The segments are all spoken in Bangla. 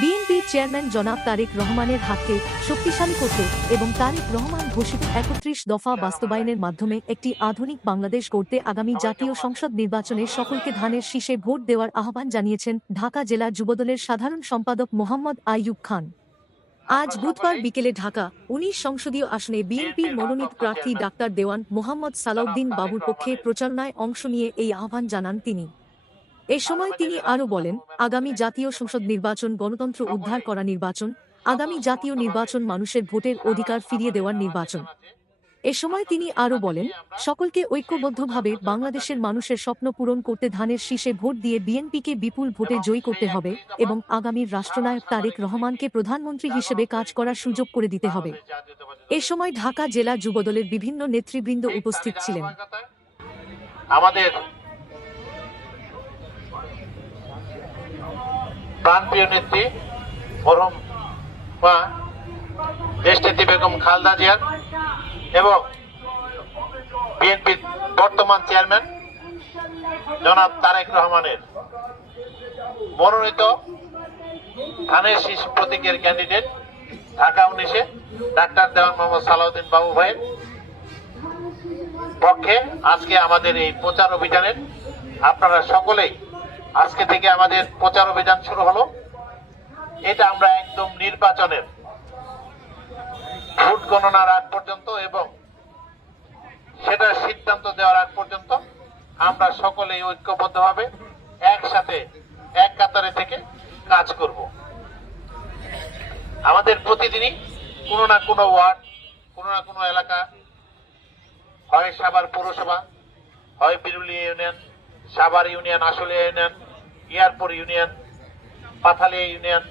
বিএনপি চেয়ারম্যান জনাব তারেক রহমানের হাতকে শক্তিশালী করতে এবং তারেক রহমান ঘোষিত ৩১ দফা বাস্তবায়নের মাধ্যমে একটি আধুনিক বাংলাদেশ গড়তে আগামী জাতীয় সংসদ নির্বাচনে সকলকে ধানের শীষে ভোট দেওয়ার আহ্বান জানিয়েছেন ঢাকা জেলা যুবদলের সাধারণ সম্পাদক মোহাম্মদ আইয়ুব খান। আজ বুধবার বিকেলে ঢাকা ১৯ সংসদীয় আসনে বিএনপির মনোনীত প্রার্থী ডাক্তার দেওয়ান মোহাম্মদ সালাউদ্দিন বাবুর পক্ষে প্রচারণায় অংশ নিয়ে এই আহ্বান জানান তিনি। এ সময় তিনি আরও বলেন, আগামী জাতীয় সংসদ নির্বাচন গণতন্ত্র উদ্ধার করা নির্বাচন, আগামী জাতীয় নির্বাচন মানুষের ভোটের অধিকার ফিরিয়ে দেওয়ার নির্বাচন। এ সময় তিনি আরও বলেন, সকলকে ঐক্যবদ্ধভাবে বাংলাদেশের মানুষের স্বপ্ন পূরণ করতে ধানের শীষে ভোট দিয়ে বিএনপিকে বিপুল ভোটে জয়ী করতে হবে এবং আগামীর রাষ্ট্রনায়ক তারেক রহমানকে প্রধানমন্ত্রী হিসেবে কাজ করার সুযোগ করে দিতে হবে। এ সময় ঢাকা জেলা যুবদলের বিভিন্ন নেতৃবৃন্দ উপস্থিত ছিলেন। আমাদের প্রাণপ্রিয় নেত্রী মরহুম দেশনেত্রী বেগম খালেদা জিয়ার এবং বিএনপির বর্তমান চেয়ারম্যান জনাব তারেক রহমানের মনোনীত ধানের শীষ প্রতীকের ক্যান্ডিডেট ঢাকা 19-এ ডাক্তার দেওয়ান মোহাম্মদ সালাউদ্দিন বাবু ভাইয়ের পক্ষে আজকে আমাদের এই প্রচার অভিযানের আপনারা সকলেই আজকে থেকে আমাদের প্রচার অভিযান শুরু হলো। এটা আমরা একদম নির্বাচনের ভোট গণনার আগ পর্যন্ত এবং সেটার সিদ্ধান্ত দেওয়ার আগ পর্যন্ত আমরা সকলেই ঐক্যবদ্ধভাবে একসাথে এক কাতারে থেকে কাজ করব। আমাদের প্রতিদিনই কোনো না কোনো ওয়ার্ড, কোনো না কোনো এলাকা, হয় সাভার পৌরসভা, হয় Birulia union, Savar union, Ashulia union, airport union, Pathalia union,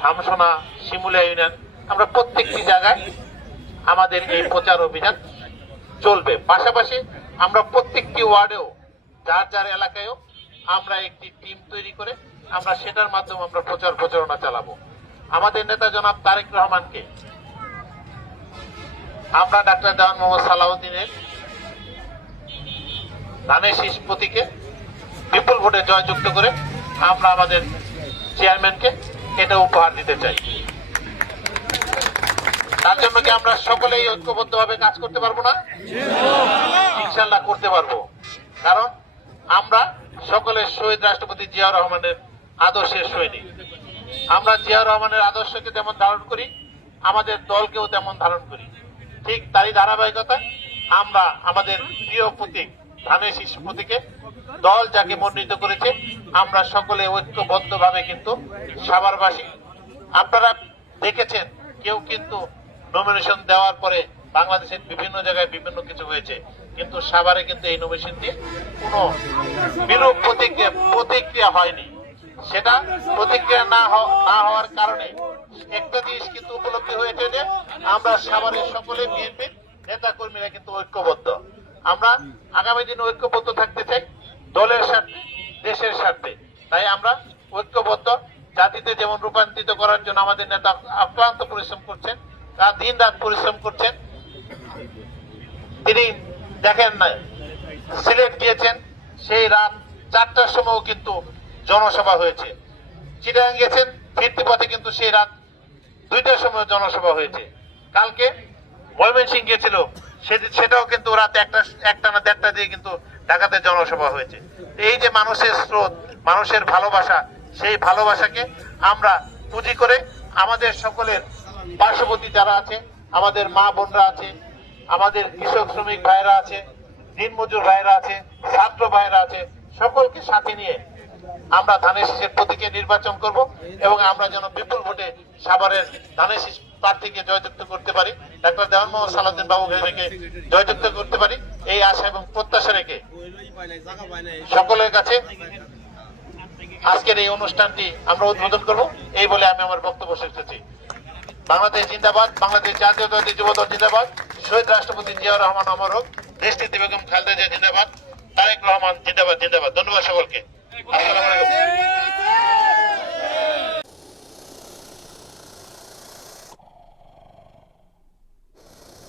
Dhamsona, Shimulia union, আমরা প্রত্যেকটি জায়গায় আমাদের এই প্রচার অভিযান চলবে। পাশাপাশি আমরা প্রত্যেকটি ওয়ার্ডেও যার যার এলাকায়ও আমরা একটি টিম তৈরি করে আমরা সেটার মাধ্যমে আমরা প্রচারণা চালাবো। আমাদের নেতা জনাব তারেক রহমানকে আমরা ডাক্তার দেওয়ান মোহাম্মদ সালাউদ্দিনের ধানের শীষ প্রতীকে বিপুল ভোটে জয়যুক্ত করে আমরা আমাদের চেয়ারম্যানকে এটা উপহার দিতে চাই। তার জন্য কি আমরা সকলেই ঐক্যবদ্ধভাবে কাজ করতে পারবো না? ইনশাল্লাহ করতে পারবো। কারণ আমরা সকলে শহীদ রাষ্ট্রপতি জিয়াউর রহমানের আদর্শের সৈনিক। আমরা জিয়াউর রহমানের আদর্শকে যেমন ধারণ করি, আমাদের দলকেও তেমন ধারণ করি। ঠিক তারই ধারাবাহিকতা আমরা আমাদের প্রিয় প্রতীক ধানের শীষ প্রতীকে দল যাকে মনোনীত করেছে আমরা সকলে ঐক্যবদ্ধভাবে কিন্তু সাভারবাসী, আপনারা দেখেছেন কেউ কিন্তু নমিনেশন দেওয়ার পরে বাংলাদেশের বিভিন্ন জায়গায় বিভিন্ন কিছু হয়েছে, কিন্তু সাভারে কিন্তু এই নমিনেশন দিয়ে কোনো বিরূপ প্রতিক্রিয়া হয়নি। সেটা প্রতিক্রিয়া না হওয়ার কারণে একটা জিনিস কিন্তু উপলব্ধি হয়েছে যে আমরা সাভারের সকলে বিএনপির নেতা কর্মীরা কিন্তু ঐক্যবদ্ধ। আমরা আগামী দিনে ঐক্যবদ্ধ থাকতে চাই দলের স্বার্থে, দেশের স্বার্থে। তাই আমরা ঐক্যবদ্ধ জাতিতে যেমন রূপান্তরিত করার জন্য আমাদের নেতা অক্লান্ত পরিশ্রম করছেন, তারা দিন রাত পরিশ্রম করছেন। তিনি দেখেন না সিলেট গিয়েছেন, সেই রাত 4টার সময়ও কিন্তু জনসভা হয়েছে। চিটাগাং গেছেন, ফিরতি পথে কিন্তু সেই রাত 2টার সময় জনসভা হয়েছে। কালকে ময়মনসিংহ গিয়েছিল, সেটাও কিন্তু রাত 1টা না 1:30 দিয়ে কিন্তু ঢাকাতে জনসভা হয়েছে। এই যে মানুষের স্রোত, মানুষের ভালোবাসা, সেই ভালোবাসাকে আমরা পুঁজি করে আমাদের সকলের পার্শ্ববর্তী যারা আছে, আমাদের মা বোনরা আছে, আমাদের কৃষক শ্রমিক ভাইরা আছে, দিনমজুর ভাইরা আছে, ছাত্র ভাইরা আছে, সকলকে সাথে নিয়ে আমরা ধানের শীষের প্রতীকে নির্বাচন করব এবং আমরা যেন বিপুল ভোটে সাভারের ধানের শীষ প্রার্থীকে জয়যুক্ত করতে পারি, ডাক্তার দেওয়ান মোহাম্মদ সালাউদ্দিন বাবু ভাইকে জয়যুক্ত করতে পারি, এই আশা এবং প্রত্যাশা রেখে সকলের কাছে আজকের এই অনুষ্ঠানটি আমরা উদ্বোধন করব এই বলে আমি আমার বক্তব্য শেষ করছি। বাংলাদেশ জিন্দাবাদ, বাংলাদেশ জাতীয়তাবাদী যুবদল জিন্দাবাদ, শহীদ রাষ্ট্রপতি জিয়াউর রহমান অমর হোক, দেশনেত্রী বেগম খালেদা জিয়া জিন্দাবাদ, তারেক রহমান জিন্দাবাদ জিন্দাবাদ। ধন্যবাদ সকলকে। আসসালামু আলাইকুম।